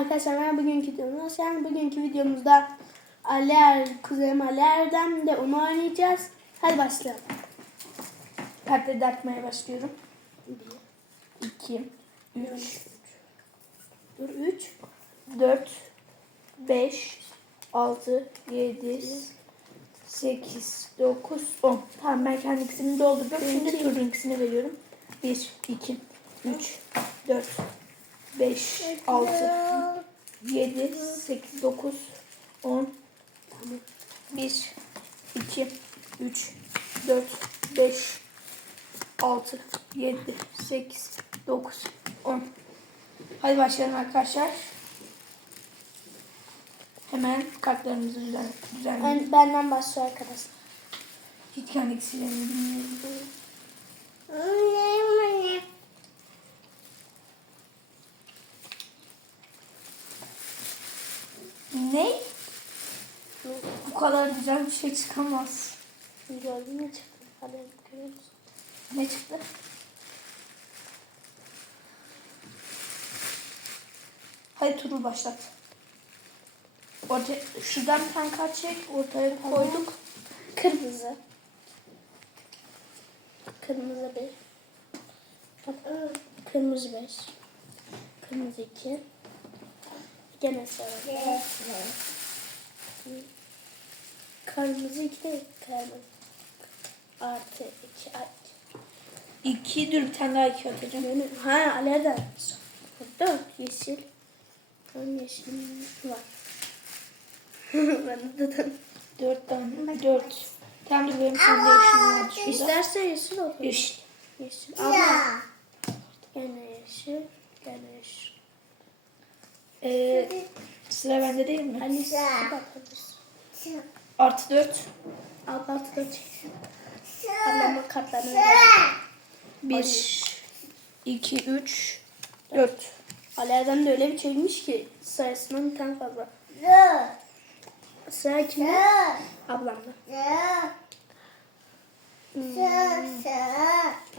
Arkadaşlar ben bugünkü videomuz yani bugünkü videomuzda Aler, kuzenim Aler'den de onu oynayacağız. Hadi başlayalım. Kartları dağıtmaya başlıyorum. 2, 3, Dur 3. 4, 5, 6, 7, 8, 9, 10. Tamam ben kendi ikisini doldurdum. Şimdi turun ikisini veriyorum. 1, 2, 3, 4, 5, 6, 7, 8, 9, 10. 1, 2, 3, 4, 5, 6, 7, 8, 9, 10. Hadi başlayalım arkadaşlar. Hemen kartlarımızı düzen, düzenleyelim. Ben, benden başlıyor arkadaşlar. Hiç kendi kişilerini bilmiyorum. Ne? Bu kadar güzel bir şey çıkamaz. Gördün mü çıktı? Hadi görüyor musun? Ne çıktı? Hadi turu başlat. Orta, şuradan bir tane kart çek. Ortaya koyduk. Kırmızı. Kırmızı bir. Kırmızı beş. Kırmızı iki. Gene sarı. Kırmızı iki de kırmızı. Artı iki. İki dur bir tane daha iki atacağım. Yani, ha alerden. Dört yeşil. Ön yeşil var. ben de dedim. Dört tane. Dört. Tamam dur benim kendi yaşım vardı şurada. İsterse yeşil olur. Yeşil. Yeşil. Ama gene yeşil. Gene yeşil. Ee, sıra bende değil mi? Bakabilirsin. Artı dört. Altı da çek. Ablamın kartlarını verelim. Bir, iki, üç, dört. Ali Erdem de öyle bir çekmiş ki sayısından bir tane fazla. Sıra kimde? Ablamda.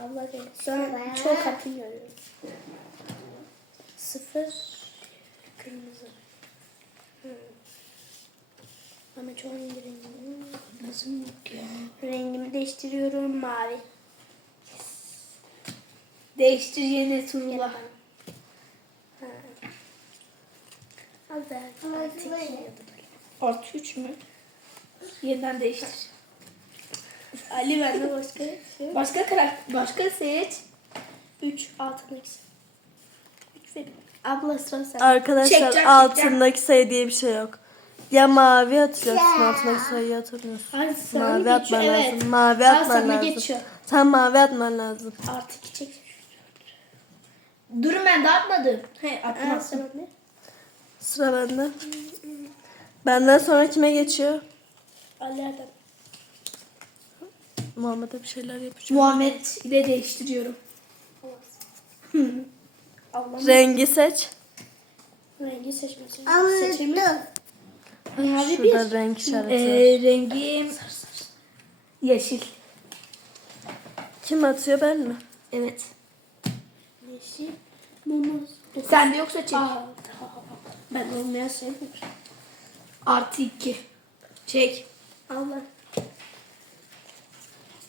Abla değil. Sonra çok katı görüyorum. Sıfır. Kırmızı. Hmm. Ama çok hangi rengim? Nasıl yok ya? Rengimi değiştiriyorum mavi. Değiştir yeni Gel turla. bana. Ha. Al da artık yiyordu. Artı üç mü? Yeniden değiştir. Ali bende başka şey. Başka karakter, başka seç. 3 altın eksi. 3 verin. Abla sıra sen. Arkadaşlar Çekeceğim, altındaki sayı diye bir şey yok. Ya mavi atacaksın altındaki sayıyı atamıyorsun. Sana Mavi geçiyor. atman Evet. lazım. Mavi Al, atman sana lazım. geçiyor. Sen mavi atman lazım. Artı 2 çek. Durun ben dağıtmadım. He Al attım sana ne? Sıra bende. Benden sonra kime geçiyor? Ali Erdem. Muhammed'e bir şeyler yapacağım. Muhammed ile değiştiriyorum. Ablam Rengi seç. rengi seçmesin. Seçeyim mi? Mavi Şurada renk işareti var. Ee, rengim yeşil. Kim atıyor ben mi? Evet. Yeşil. Mumuz. Sende yoksa çek. Aa. Ben olmayan sevmiyorum. Artı iki. Çek. Allah.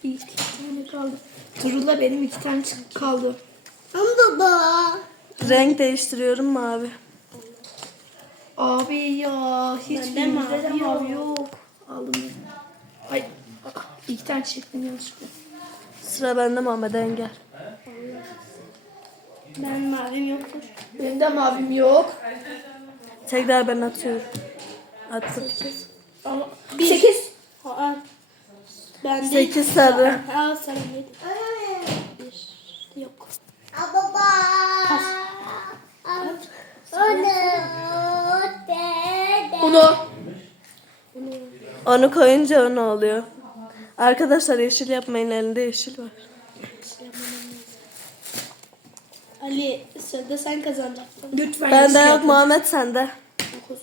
İki tane kaldı. Turul'la benim iki tane çık- kaldı. baba. Renk değiştiriyorum mavi. Abi ya hiç Bende mavi, de mavi mavi yok. Aldım. Ay iki tane çektim yanlışlıkla. Sıra bende Muhammed engel. Ben mavim yoktur. Benim de mavim yok. Tekrar ben atıyorum. Attım. Ama sekiz. Aa. Ben de. Sekiz sarı. Al sana yedi. Bir. Yok. Bunu. Onu koyunca o ne oluyor? Arkadaşlar yeşil yapmayın elinde yeşil var. Ali sırada sen kazanacaksın. Lütfen Bende yeşil yok. Muhammed sende. Dokuz.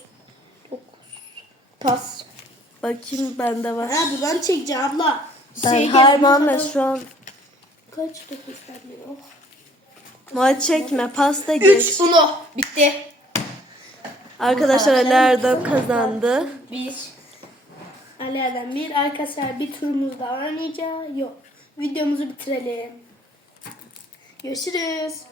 Dokuz. Pas. Bakayım bende var. Ha buradan çekeceğim abla. Ben Şey hayır Muhammed şu an Kaç dokuz tane? Oh. Muhammed çekme pasta geç. Üç. Uno. Bitti. Arkadaşlar Ali Erdem kazandı. Bir. Ali Erdem bir. Arkadaşlar bir turumuz daha oynayacağız. Yok. Videomuzu bitirelim. Görüşürüz.